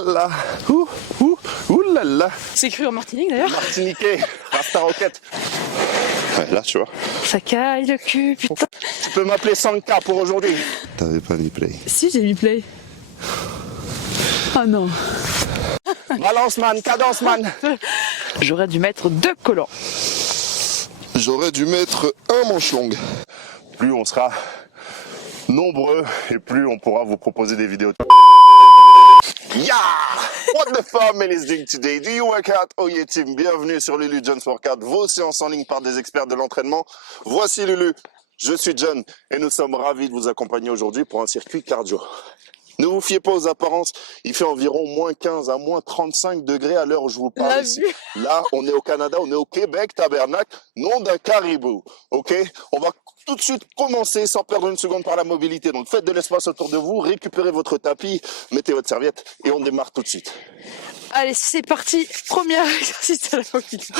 là là. Ouh là là. C'est cru en Martinique d'ailleurs. Martiniquais, Rasta Rocket. Ouais, là tu vois. Ça caille le cul, putain. Tu peux m'appeler Sanka pour aujourd'hui. T'avais pas mis play. Si, j'ai mis play. Oh non. Balance man, cadence man. J'aurais dû mettre 2 collants. J'aurais dû mettre un manche longue. Plus on sera nombreux et plus on pourra vous proposer des vidéos. Yeah! What the fuck man is doing today? Do you work out? Oh yeah team, bienvenue sur Lulu John's Workout, vos séances en ligne par des experts de l'entraînement. Voici Lulu, je suis John et nous sommes ravis de vous accompagner aujourd'hui pour un circuit cardio. Ne vous fiez pas aux apparences, il fait environ moins 15 à moins 35 degrés à l'heure où je vous parle ici. Là, on est au Canada, on est au Québec, tabernacle, nom d'un caribou, ok? On va tout de suite commencer sans perdre une seconde par la mobilité. Donc faites de l'espace autour de vous, récupérez votre tapis, mettez votre serviette et on démarre tout de suite. Allez, c'est parti. Premier exercice à la mobilité.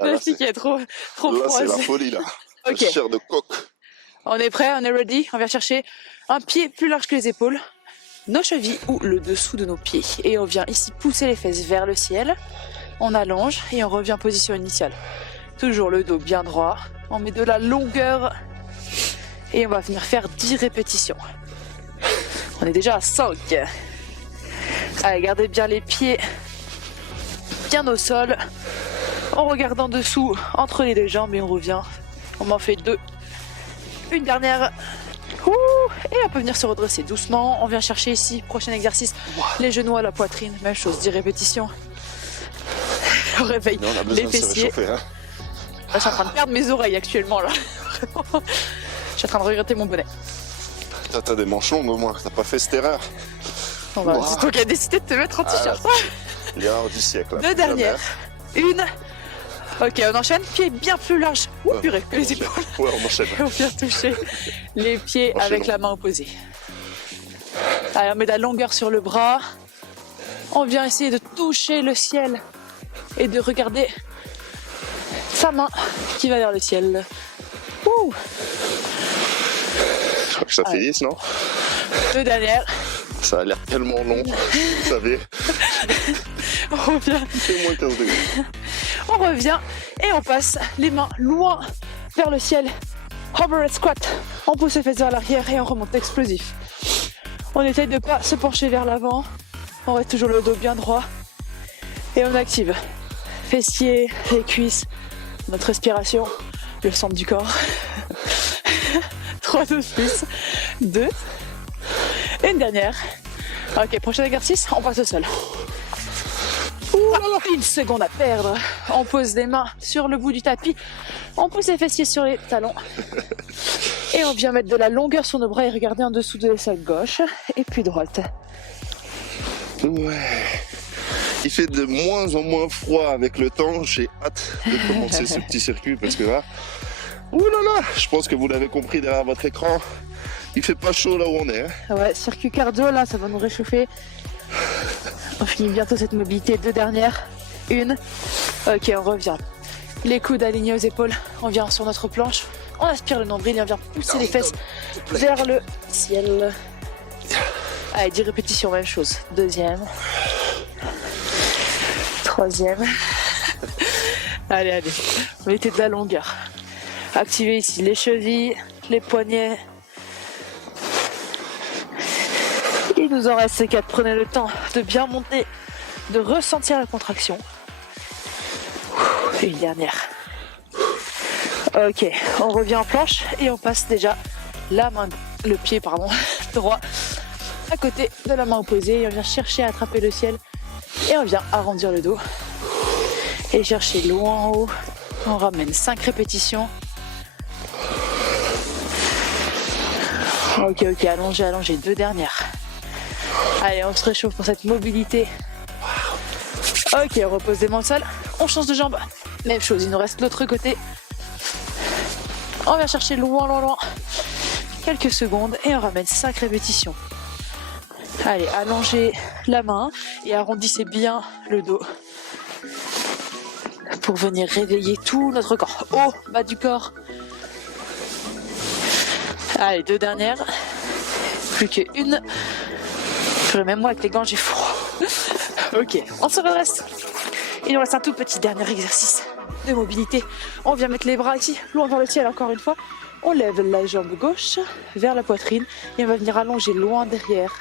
La fille qui est trop Là, froide. c'est la folie, là. Ok. La chair de coq. On est prêt, on est ready. On vient chercher un pied plus large que les épaules, nos chevilles ou le dessous de nos pieds. Et on vient ici pousser les fesses vers le ciel. On allonge et on revient en position initiale. Toujours le dos bien droit. On met de la longueur et on va venir faire 10 répétitions. On est déjà à 5. Allez, gardez bien les pieds bien au sol. En regardant dessous, entre les deux jambes et on revient. On m'en fait 2. Une dernière. Et on peut venir se redresser doucement. On vient chercher ici, prochain exercice, les genoux à la poitrine. Même chose, 10 répétitions. On réveille on a besoin les de se fessiers. réchauffer, hein. Je suis en train de perdre mes oreilles actuellement là. Je suis en train de regretter mon bonnet. T'as des manches longues au moins, t'as pas fait cette erreur. C'est toi qui as décidé de te mettre en t-shirt. L'erreur du siècle. Là. 2 dernières. Une. Ok, on enchaîne. Pieds bien plus larges. Purée, que les épaules. Ouais, on enchaîne. On vient toucher les pieds avec la main opposée. Allez, on met de la longueur sur le bras. On vient essayer de toucher le ciel et de regarder sa main qui va vers le ciel. Ouh. Je crois que ça fait 10, non? 2 dernières. Ça a l'air tellement long. Vous savez. On revient. Il fait moins 15 degrés. On revient et on passe les mains loin vers le ciel. Overhead squat. On pousse les fesses vers l'arrière et on remonte explosif. On essaye de ne pas se pencher vers l'avant. On reste toujours le dos bien droit. Et on active fessiers, les cuisses, notre respiration, le centre du corps. 3 de plus. 2. Une dernière. Ok, prochain exercice, on passe au sol. Une seconde à perdre. On pose les mains sur le bout du tapis. On pousse les fessiers sur les talons. Et on vient mettre de la longueur sur nos bras et regarder en dessous de l'aisselle gauche et puis droite. Ouais. Il fait de moins en moins froid avec le temps. J'ai hâte de commencer ce petit circuit parce que là, ouh là là, je pense que vous l'avez compris derrière votre écran. Il fait pas chaud là où on est. Hein. Ouais, circuit cardio là, ça va nous réchauffer. On finit bientôt cette mobilité. 2 dernières. Une. Ok, on revient. Les coudes alignés aux épaules. On vient sur notre planche. On aspire le nombril et on vient pousser les fesses vers le ciel. Allez, 10 répétitions, même chose. 2e. 3e. Allez. Mettez de la longueur. Activez ici les chevilles, les poignets. Il nous en reste 4. Prenez le temps de bien monter, de ressentir la contraction. Une dernière. Ok, on revient en planche et on passe déjà le pied droit à côté de la main opposée et on vient chercher à attraper le ciel et on vient arrondir le dos et chercher loin en haut. On ramène 5 répétitions. Ok, allongez. 2 dernières. Allez, on se réchauffe pour cette mobilité. Ok, on repose les mains au sol. On change de jambe. Même chose, il nous reste l'autre côté. On vient chercher loin. Quelques secondes et on ramène 5 répétitions. Allez, allongez la main et arrondissez bien le dos. Pour venir réveiller tout notre corps. Haut, bas du corps. Allez, 2 dernières. Plus qu'une. Même moi avec les gants j'ai froid. Ok, on se redresse. Il nous reste un tout petit dernier exercice de mobilité. On vient mettre les bras ici, loin vers le ciel encore une fois. On lève la jambe gauche vers la poitrine et on va venir allonger loin derrière.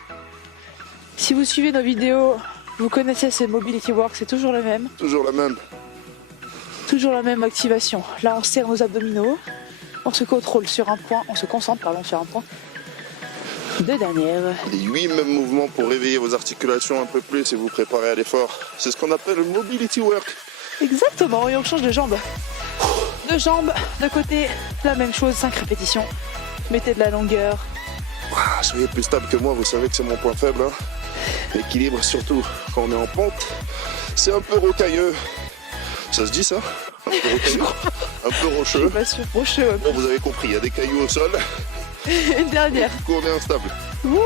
Si vous suivez nos vidéos, vous connaissez ce mobility work, c'est toujours le même. Toujours la même. Toujours la même activation. Là on serre nos abdominaux, on se contrôle sur un point, on se concentre pardon, sur un point. Deux dernières. Les 8 mêmes mouvements pour réveiller vos articulations un peu plus et vous préparer à l'effort. C'est ce qu'on appelle le mobility work. Exactement, et on change de jambe. Deux jambes, de côté, la même chose, 5 répétitions. Mettez de la longueur. Ah, soyez plus stable que moi, vous savez que c'est mon point faible. Hein. L'équilibre, surtout quand on est en pente, c'est un peu rocailleux. Ça se dit ça? Un peu rocailleux, un peu rocheux. Pas sûr, rocheux. Bon, vous avez compris, il y a des cailloux au sol. Une dernière. Du coup, on est instable. Ouh.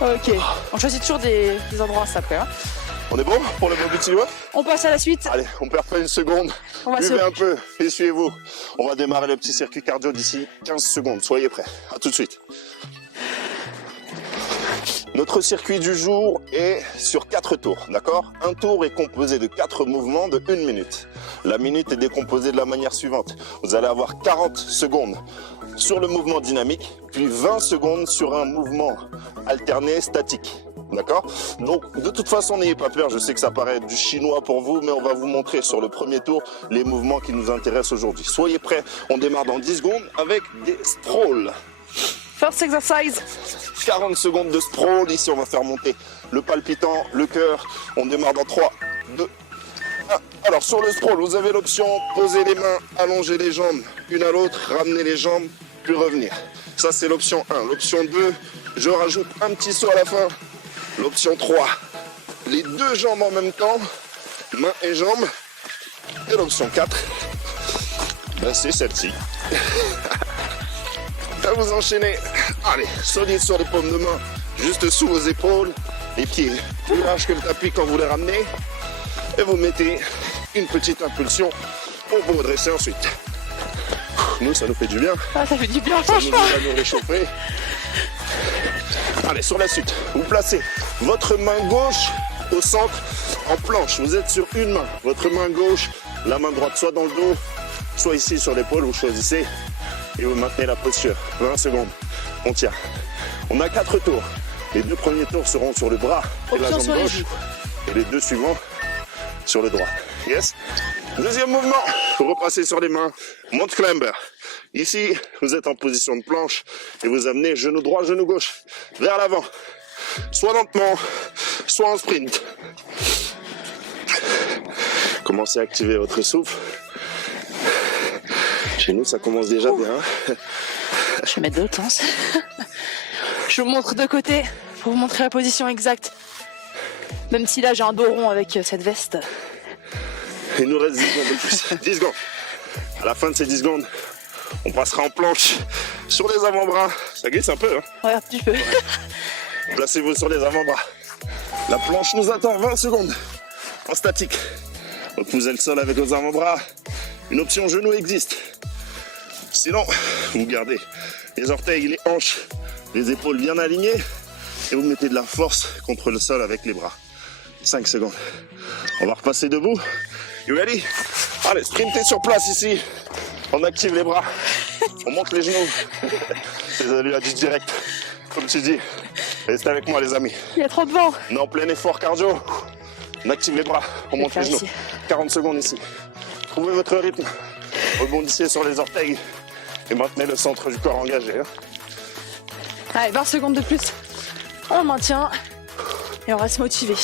Ok, on choisit toujours des endroits instables quand même. On est bon pour le mobility work? On passe à la suite. Allez, on perd pas une seconde. On va Buvez se... un peu, essuyez-vous. On va démarrer le petit circuit cardio d'ici 15 secondes. Soyez prêts. À tout de suite. Notre circuit du jour est sur 4 tours, d'accord? Un tour est composé de 4 mouvements de 1 minute. La minute est décomposée de la manière suivante. Vous allez avoir 40 secondes sur le mouvement dynamique, puis 20 secondes sur un mouvement alterné statique. D'accord? Donc, de toute façon, n'ayez pas peur. Je sais que ça paraît du chinois pour vous, mais on va vous montrer sur le premier tour les mouvements qui nous intéressent aujourd'hui. Soyez prêts. On démarre dans 10 secondes avec des sprawls. First exercise. 40 secondes de sprawl. Ici, on va faire monter le palpitant, le cœur. On démarre dans 3, 2, 1. Alors, sur le sprawl, vous avez l'option poser les mains, allonger les jambes une à l'autre, ramener les jambes, puis revenir. Ça, c'est l'option 1. L'option 2, je rajoute un petit saut à la fin. L'option 3, les deux jambes en même temps, mains et jambes. Et l'option 4, ben c'est celle-ci. Là, vous enchaînez. Allez, solide sur les paumes de main, juste sous vos épaules. Les pieds plus larges que le tapis quand vous les ramenez. Et vous mettez une petite impulsion pour vous redresser ensuite. Nous, ça nous fait du bien. Ah, ça fait du bien, Ça nous franchement. aide à nous réchauffer. Allez, sur la suite, vous placez votre main gauche au centre en planche. Vous êtes sur une main. Votre main gauche, la main droite soit dans le dos, soit ici sur l'épaule, vous choisissez. Et vous maintenez la posture. 20 secondes. On tient. On a 4 tours. Les 2 premiers tours seront sur le bras et la Option jambe sur les gauche. joues. Et les 2 suivants sur le droit. Yes? Deuxième mouvement. Vous repassez sur les mains. Monte climber. Ici, vous êtes en position de planche et vous amenez genou droit, genou gauche vers l'avant. Soit lentement, soit en sprint. Commencez à activer votre souffle. Chez nous, ça commence déjà bien. Je vais mettre de l'autre sens. Je vous montre de côté pour vous montrer la position exacte. Même si là j'ai un dos rond avec cette veste. Il nous reste 10 secondes de plus. 10 secondes. À la fin de ces 10 secondes, on passera en planche sur les avant-bras. Ça glisse un peu, hein? Ouais, un petit peu. Placez-vous sur les avant-bras. La planche nous attend 20 secondes en statique. Repoussez le sol avec vos avant-bras. Une option genou existe. Sinon, vous gardez les orteils, les hanches, les épaules bien alignées et vous mettez de la force contre le sol avec les bras. 5 secondes. On va repasser debout. You ready? Allez, sprintez sur place ici. On active les bras. On monte les genoux. Désolé, du direct. Comme tu dis. Restez avec moi, les amis. Il y a trop de vent. On est en plein effort cardio. On active les bras. On monte les genoux. Ici. 40 secondes ici. Trouvez votre rythme. Rebondissez sur les orteils. Et maintenez le centre du corps engagé. Hein. Allez, 20 secondes de plus. On maintient. Et on reste motivé.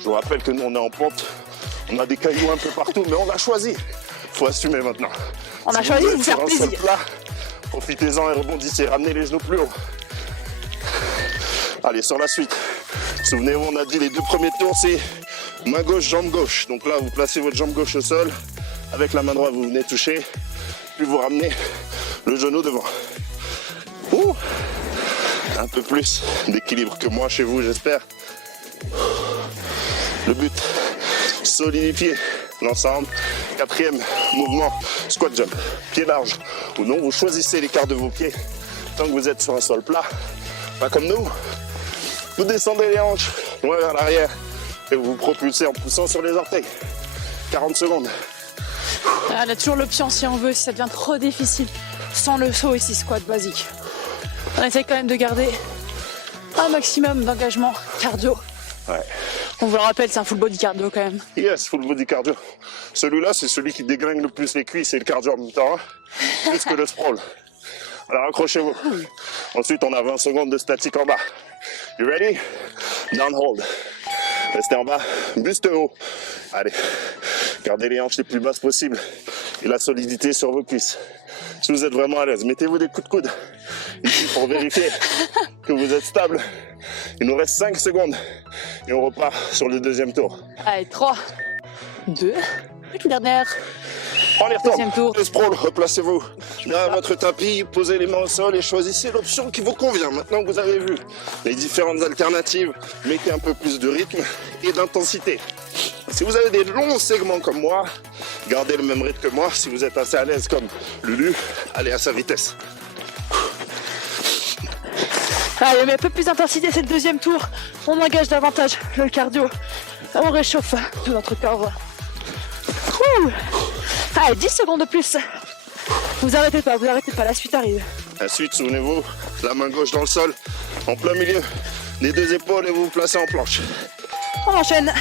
Je vous rappelle que nous, on est en pente. On a des cailloux un peu partout, mais on a choisi. Faut assumer maintenant. On a Si choisi de êtes vous sur faire un sol plaisir. plat, profitez-en et rebondissez. Ramenez les genoux plus haut. Allez, sur la suite. Souvenez-vous, on a dit les 2 premiers tours, c'est main gauche, jambe gauche. Donc là, vous placez votre jambe gauche au sol. Avec la main droite, vous venez toucher. Puis vous ramenez le genou devant. Ouh, un peu plus d'équilibre que moi chez vous, j'espère. Le but, solidifier l'ensemble. 4e mouvement, squat jump. Pied large ou non, vous choisissez l'écart de vos pieds tant que vous êtes sur un sol plat. Pas comme nous. Vous descendez les hanches, loin vers l'arrière, et vous vous propulsez en poussant sur les orteils. 40 secondes. Ah, on a toujours l'option si on veut, si ça devient trop difficile, sans le saut et 6 squats basiques. On essaie quand même de garder un maximum d'engagement cardio. Ouais. On vous le rappelle, c'est un full body cardio quand même. Yes, full body cardio. Celui-là, c'est celui qui déglingue le plus les cuisses et le cardio en même temps, hein, plus que le sprawl. Alors accrochez-vous. Ensuite, on a 20 secondes de statique en bas. You ready? Down hold. Restez en bas, buste haut. Allez, gardez les hanches les plus basses possibles et la solidité sur vos cuisses. Si vous êtes vraiment à l'aise, mettez-vous des coups de coude ici pour vérifier que vous êtes stable. Il nous reste 5 secondes et on repart sur le deuxième tour. Allez, 3, 2, une dernière. On y retourne. Deuxième tour. Le sprawl, replacez-vous derrière votre tapis, posez les mains au sol et choisissez l'option qui vous convient. Maintenant que vous avez vu les différentes alternatives, mettez un peu plus de rythme et d'intensité. Si vous avez des longs segments comme moi, gardez le même rythme que moi. Si vous êtes assez à l'aise comme Lulu, allez à sa vitesse. Allez, mais un peu plus d'intensité, c'est le deuxième tour. On engage davantage le cardio. On réchauffe tout notre corps. Ouh. Allez, 10 secondes de plus. Vous arrêtez pas, la suite arrive. Ensuite, souvenez-vous, la main gauche dans le sol, en plein milieu des deux épaules et vous vous placez en planche. On enchaîne.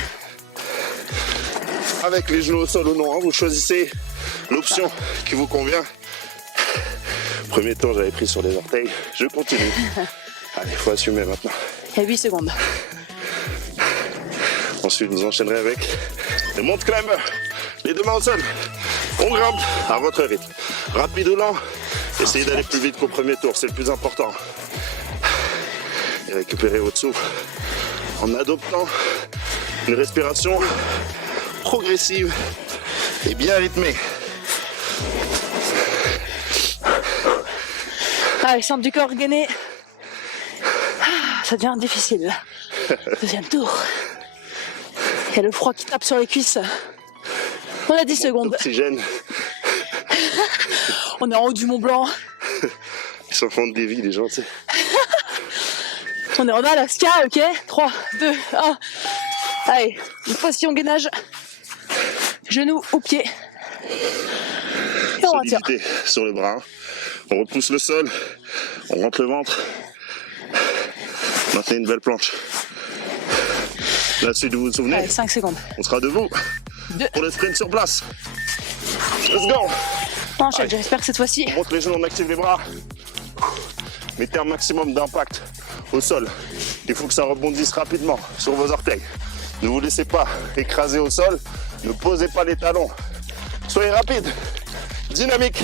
Avec les genoux au sol ou non, hein, vous choisissez l'option qui vous convient. Premier tour, j'avais pris sur les orteils, je continue. Allez, il faut assumer maintenant. Il y a 8 secondes. Ensuite, vous enchaînerez avec les monte climber, les deux mains au sol. On grimpe à votre rythme. Rapide ou lent, essayez d'aller plus vite qu'au premier tour, c'est le plus important. Et récupérez votre souffle en adoptant une respiration progressive et bien rythmée. Allez, centre du corps gainé. Ça devient difficile. Deuxième tour. Il y a le froid qui tape sur les cuisses. On a 10 secondes. Oxygène, On est en haut du Mont Blanc. ils s'en font des vies, les gens, tu sais. On est en Alaska, ok? 3, 2, 1. Allez, une position gainage. Genoux au pied. Et on retire. Solidité sur le bras. On repousse le sol. On rentre le ventre. Maintenez une belle planche. La suite, vous vous souvenez, Allez, 5 secondes. on sera debout 2. pour le sprint sur place. Let's go. On enchaîne, j'espère que cette fois-ci. On monte les genoux, on active les bras. Mettez un maximum d'impact au sol. Il faut que ça rebondisse rapidement sur vos orteils. Ne vous laissez pas écraser au sol. Ne posez pas les talons. Soyez rapide, dynamique.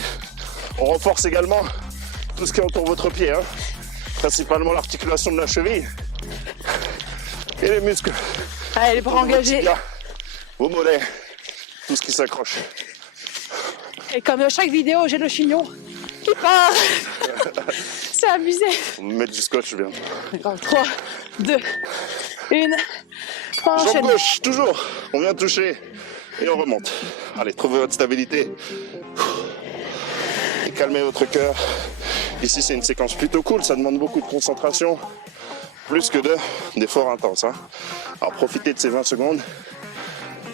On renforce également tout ce qui entoure votre pied, hein. Principalement l'articulation de la cheville et les muscles. Allez, les bras Vos engagés. tibias, vos mollets, tout ce qui s'accroche. Et comme à chaque vidéo, j'ai le chignon qui part. C'est amusé. On va mettre du scotch bien. D'accord, 3, 2, 1. On Jambe enchaîne. gauche, toujours. On vient toucher et on remonte. Allez, trouvez votre stabilité. Et calmez votre cœur. Ici, c'est une séquence plutôt cool. Ça demande beaucoup de concentration. Plus que d'efforts intenses, hein. Alors, profitez de ces 20 secondes.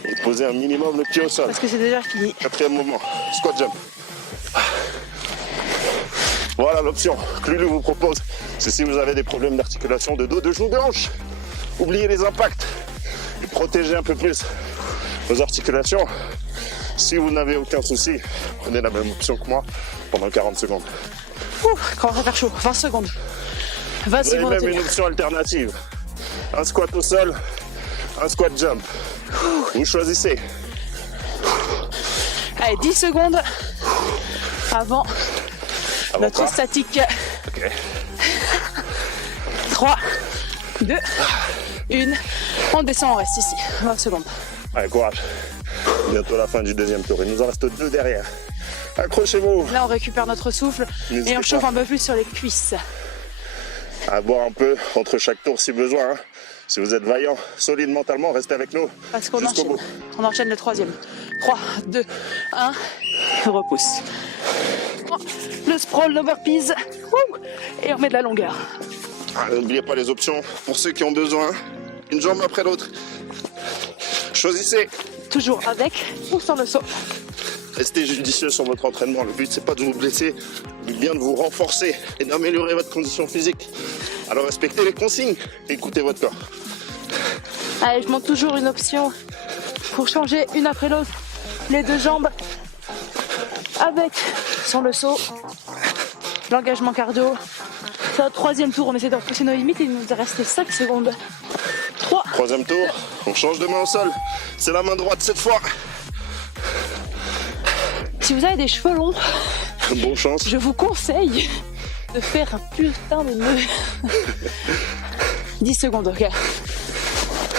Et posez un minimum le pied au sol. Parce que c'est déjà fini. Quatrième mouvement, squat jump. Voilà l'option que Lulu vous propose. C'est si vous avez des problèmes d'articulation de dos, de genoux, de hanches. Oubliez les impacts et protégez un peu plus vos articulations. Si vous n'avez aucun souci, prenez la même option que moi pendant 40 secondes. Ouh, commence à faire chaud. 20 secondes. 20 Vous avez secondes à même une tenir. option alternative. Un squat au sol, un squat jump. Vous choisissez. Allez, 10 secondes avant Avant notre quoi statique. Ok. 3, 2, 1. On descend, on reste ici. 20 secondes. Allez, courage. Bientôt la fin du deuxième tour. Il nous en reste 2 derrière. Accrochez-vous. Là, on récupère notre souffle N'hésitez et on chauffe pas un peu plus sur les cuisses. À boire un peu entre chaque tour si besoin, hein. Si vous êtes vaillant, solide mentalement, restez avec nous Parce qu'on jusqu'au enchaîne. bout. On enchaîne le troisième. 3, 2, 1. Repousse. Le sprawl, l'overpiece. Ouh. Et on met de la longueur. N'oubliez pas les options pour ceux qui ont besoin. Une jambe après l'autre. Choisissez. Toujours avec ou sans le saut. Restez judicieux sur votre entraînement. Le but, c'est pas de vous blesser, mais bien de vous renforcer et d'améliorer votre condition physique. Alors respectez les consignes, écoutez votre corps. Allez, je monte toujours une option pour changer une après l'autre. Les deux jambes avec, sans le saut. L'engagement cardio. C'est notre troisième tour, on essaie de repousser nos limites et il nous reste 5 secondes. 3. Troisième tour, on change de main au sol. C'est la main droite cette fois. Si vous avez des cheveux longs, Bonne chance. je vous conseille de faire un putain de nœud. 10 secondes, ok.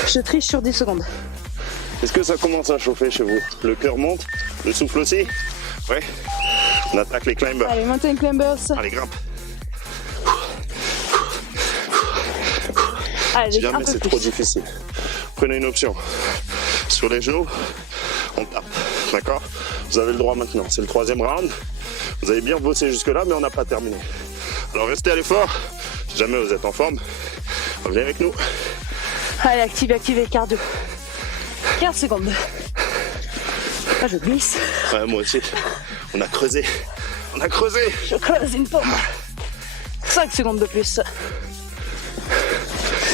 Je triche sur 10 secondes. Est-ce que ça commence à chauffer chez vous? Le cœur monte, le souffle aussi? Ouais. On attaque les climbers. Allez, mountain climbers. Allez, grimpe. Allez, Si un jamais peu c'est plus. trop difficile, prenez une option. Sur les genoux, on tape. D'accord? Vous avez le droit maintenant. C'est le troisième round. Vous avez bien bossé jusque-là, mais on n'a pas terminé. Alors restez à l'effort. Si jamais vous êtes en forme, revenez avec nous. Allez, activez cardio. 15 secondes. Ah, je glisse. Ouais, moi aussi. On a creusé. On a creusé. Je creuse une pomme. 5 secondes de plus.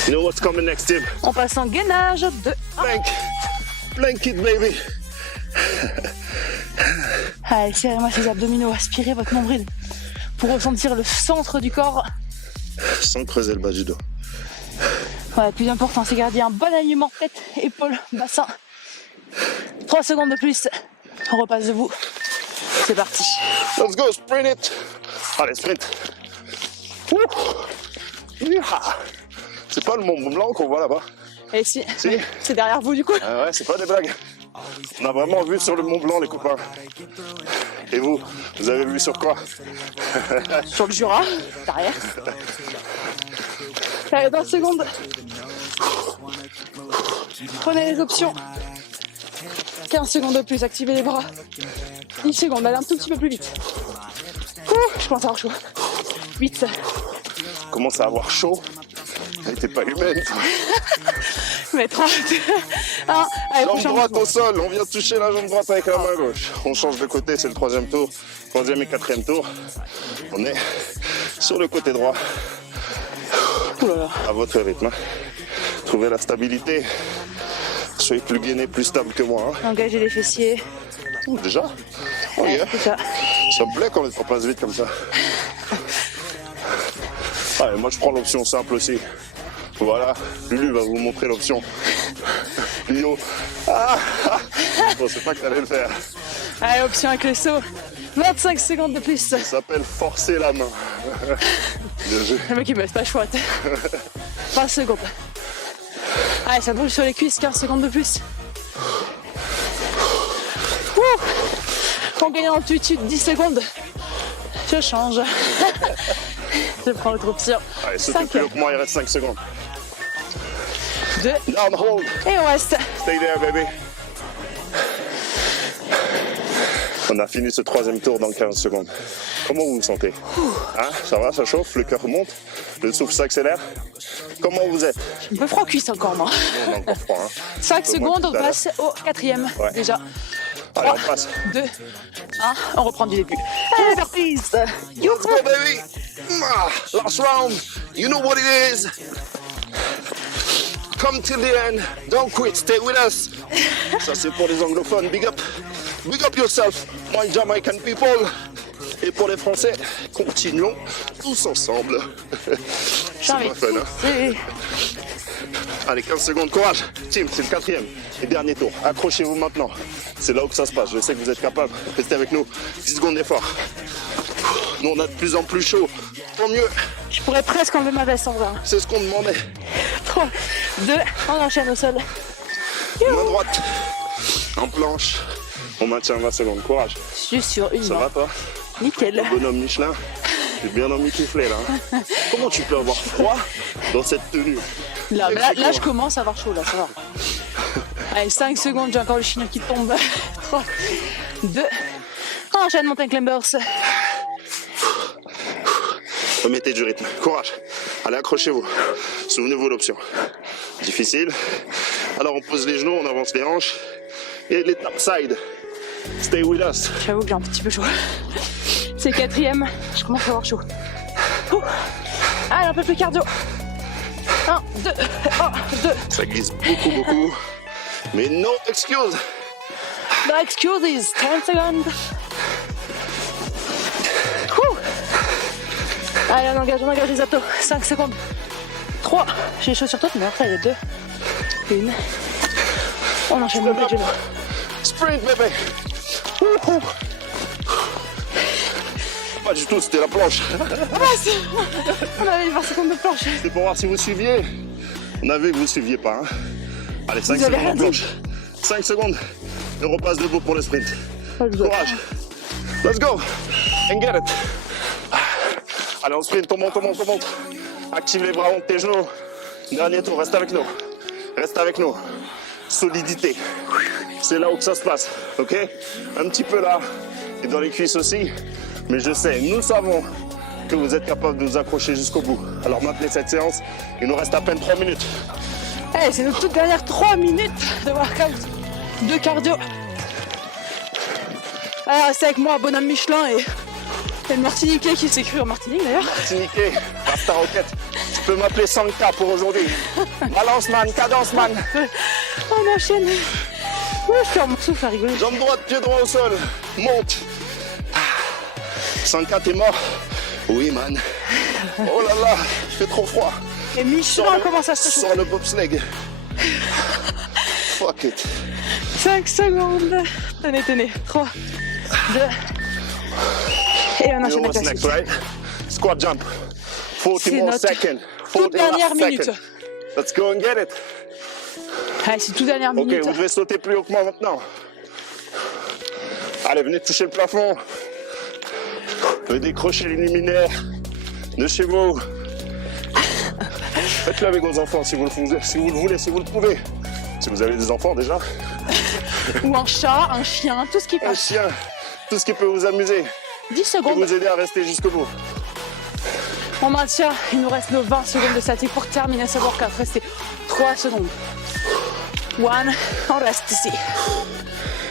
You know what's coming next, Tim? On passe en gainage de 1. Plank. Plank it, baby. Allez, serrez-moi ces abdominaux, aspirez votre nombril pour ressentir le centre du corps. Sans creuser le bas du dos. Ouais, le plus important, c'est garder un bon alignement tête, épaules, bassin. 3 secondes de plus. On repasse debout. C'est parti. Let's go, sprint it. Allez, sprint. Ouh. Yeeha. C'est pas le Mont Blanc qu'on voit là-bas. Et si, Si. c'est derrière vous du coup. Ah ouais, c'est pas des blagues. On a vraiment vu sur le Mont Blanc, les copains. Et vous, vous avez vu sur quoi? Sur le Jura, derrière. Allez, 20 secondes. Prenez les options. 15 secondes de plus, activez les bras. 10 secondes, allez un tout petit peu plus vite. Ouh, je commence à avoir chaud. 8. Commence à avoir chaud. T'es pas humaine, toi. Mais 3, 2, 1. Allez, Jambe prochain droite mouvement. au sol, on vient de toucher la jambe droite avec la main gauche. On change de côté, c'est le troisième tour. Troisième et quatrième tour. On est sur le côté droit, Ouh là là. à votre rythme. Trouvez la stabilité. Soyez plus gainé, plus stable que moi. Engagez les fessiers. Ouh, déjà? Oh yeah. C'est ça. Ça me plaît quand on passe vite comme ça. Allez, moi je prends l'option simple aussi. Voilà, Lulu va vous montrer l'option. Lio. Ah, je pensais pas que t'allais le faire. Allez, option avec le saut. 25 secondes de plus. Ça s'appelle forcer la main. Bien joué. Le mec il me laisse pas chouette. 20 secondes. Allez, ça bouge sur les cuisses, 15 secondes de plus. Ouh. On gagne en altitude, 10 secondes. Je change. Je prends l'autre option. Allez, sautez 5, plus haut que moi, il reste 5 secondes. 2, Down, hold. et on reste. Stay there, baby. On a fini ce troisième tour dans 15 secondes. Comment vous vous sentez? Hein, ça va, ça chauffe, le cœur monte, le souffle s'accélère. Comment vous êtes? Un peu froid cuisse encore, moi. On a encore froid. Hein. 5 Un peu moins secondes, que on tout à l'heure. passe au 4e. Ouais. Déjà. Allez, 3, on passe. 2, 1. On reprend du début. Allez, parti. Let's go, baby. Ah, last round. You know what it is. Come till the end. Don't quit. Stay with us. Ça, c'est pour les anglophones. Big up. Big up yourself, my Jamaican people. Et pour les Français, continuons tous ensemble. C'est J'ai envie pas de fun, hein. pousser. Allez, 15 secondes, courage. Tim, c'est le quatrième et dernier tour. Accrochez-vous maintenant. C'est là où que ça se passe. Je sais que vous êtes capables. Restez avec nous. 10 secondes d'effort. Nous, on a de plus en plus chaud. Tant mieux. Je pourrais presque enlever ma veste en vrai. C'est ce qu'on demandait. 3, 2, on enchaîne au sol. Main droite. En planche. On maintient 20 secondes. Courage. Juste sur une Ça main. va, toi? Nickel. Bonhomme Michelin. T'es bien emmitouflé, là. Hein. Comment tu peux avoir froid dans cette tenue? Là, je commence à avoir chaud, là, ça va. Allez, 5 secondes, j'ai encore le chignon qui tombe. 3, 2, on enchaîne mountain climbers. Remettez du rythme. Courage. Allez, accrochez-vous. Souvenez-vous l'option. Difficile. Alors on pose les genoux, on avance les hanches. Et les topside. Stay with us. J'avoue que j'ai un petit peu chaud. C'est le 4e, je commence à avoir chaud. Ouh. Allez, un peu plus cardio. 1, 2, 1, 2. Ça glisse beaucoup, beaucoup. Mais no excuse. No excuses, 10 secondes. Ouh. Allez, on engage les abdos. 5 secondes. 3. J'ai chaud sur toi, mais après il y a 2. 1. On enchaîne le genou. Sprint, bébé. Pas du tout, c'était la planche. On avait 20 secondes de planche. C'était pour voir si vous suiviez. On a vu que vous ne suiviez pas. Hein. Allez, 5 Vous avez secondes rien de planche. 5 secondes. Et on repasse debout pour le sprint. Courage. Let's go. And get it. Allez, on sprint, on monte, on monte, on monte. Active les bras, monte tes genoux. Dernier tour, reste avec nous. Reste avec nous. Solidité. C'est là où que ça se passe, ok? Un petit peu là, et dans les cuisses aussi. Mais je sais, nous savons que vous êtes capable de vous accrocher jusqu'au bout. Alors maintenez cette séance, il nous reste à peine 3 minutes. Hey, c'est nos toutes dernières 3 minutes de workout de cardio. Allez, restez avec moi, bonhomme Michelin et le Martiniquais qui s'écrit en Martinique d'ailleurs. Martiniquais, Rasta Rocket, tu peux m'appeler Sanka pour aujourd'hui. Balance man, cadence man. On enchaîne. Ouh, je perds mon souffle à rigoler. Jambe droite, pied droit au sol. Monte. Sanka, t'es mort? Oui, man. Oh là là, il fait trop froid. Et Michelin commence à se Sors chauffer. le bobsleigh. Fuck it. 5 secondes. Tenez. 3, 2. Et on enchaîne What's avec la next, suite. right? Squat jump. 40 C'est more notre seconds. toute 40 dernière last minute. seconds. Let's go and get it. Allez, c'est toute dernière Ok, minute. vous devez sauter plus haut que moi maintenant. Allez, venez toucher le plafond. Venez décrocher les luminaires de chez vous. Faites-le avec vos enfants si vous le voulez, si vous le pouvez. Si vous avez des enfants déjà. Ou un chat, un chien, tout ce qui Un passe. chien, tout ce qui peut vous amuser 10 et secondes. vous aider à rester jusqu'au bout. On maintient, il nous reste nos 20 secondes de statique pour terminer ce workout. Restez 3 secondes. 1, on reste ici.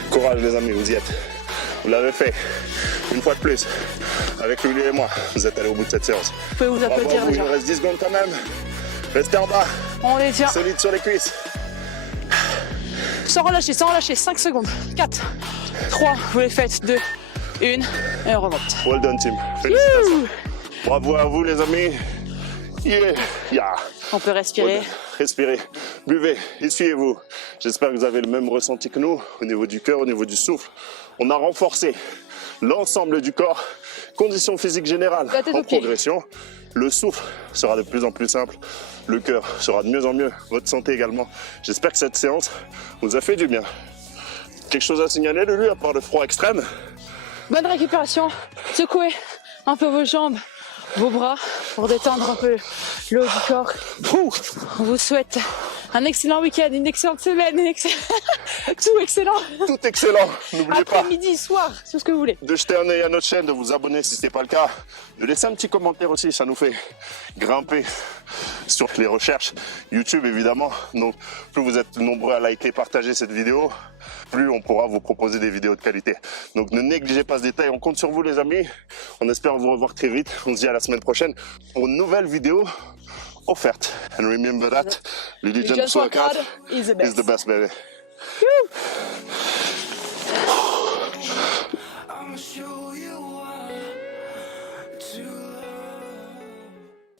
Courage les amis, vous y êtes. Vous l'avez fait. Une fois de plus. Avec Lulu et moi, vous êtes allés au bout de cette séance. Vous pouvez vous Bravo à applaudir vous, il déjà. nous reste 10 secondes quand même. Restez en bas, On les tient. solide sur les cuisses. Sans relâcher. 5 secondes. 4, 3, vous les faites. 2, 1, et on remonte. Well done team. Félicitations. Ouh. Bravo à vous les amis. Yeah. On peut respirer. Respirez, buvez, essuyez-vous. J'espère que vous avez le même ressenti que nous au niveau du cœur, au niveau du souffle. On a renforcé l'ensemble du corps, condition physique générale La tête en aux pieds. progression. Le souffle sera de plus en plus simple, le cœur sera de mieux en mieux, votre santé également. J'espère que cette séance vous a fait du bien. Quelque chose à signaler, Lulu, à part le froid extrême? Bonne récupération. Secouez un peu vos jambes, vos bras pour détendre un peu le haut du corps. On vous souhaite un excellent week-end, une excellente semaine, tout excellent. Tout excellent, n'oubliez pas Après-midi, soir, tout ce que vous voulez. de jeter un œil à notre chaîne, de vous abonner si ce n'est pas le cas, de laisser un petit commentaire aussi, ça nous fait grimper sur les recherches YouTube évidemment. Donc plus vous êtes nombreux à liker, partager cette vidéo, plus on pourra vous proposer des vidéos de qualité. Donc ne négligez pas ce détail, on compte sur vous les amis. On espère vous revoir très vite. On se dit à la semaine prochaine pour une nouvelle vidéo offerte. And remember that, Lily Jones Workout is the is the best baby.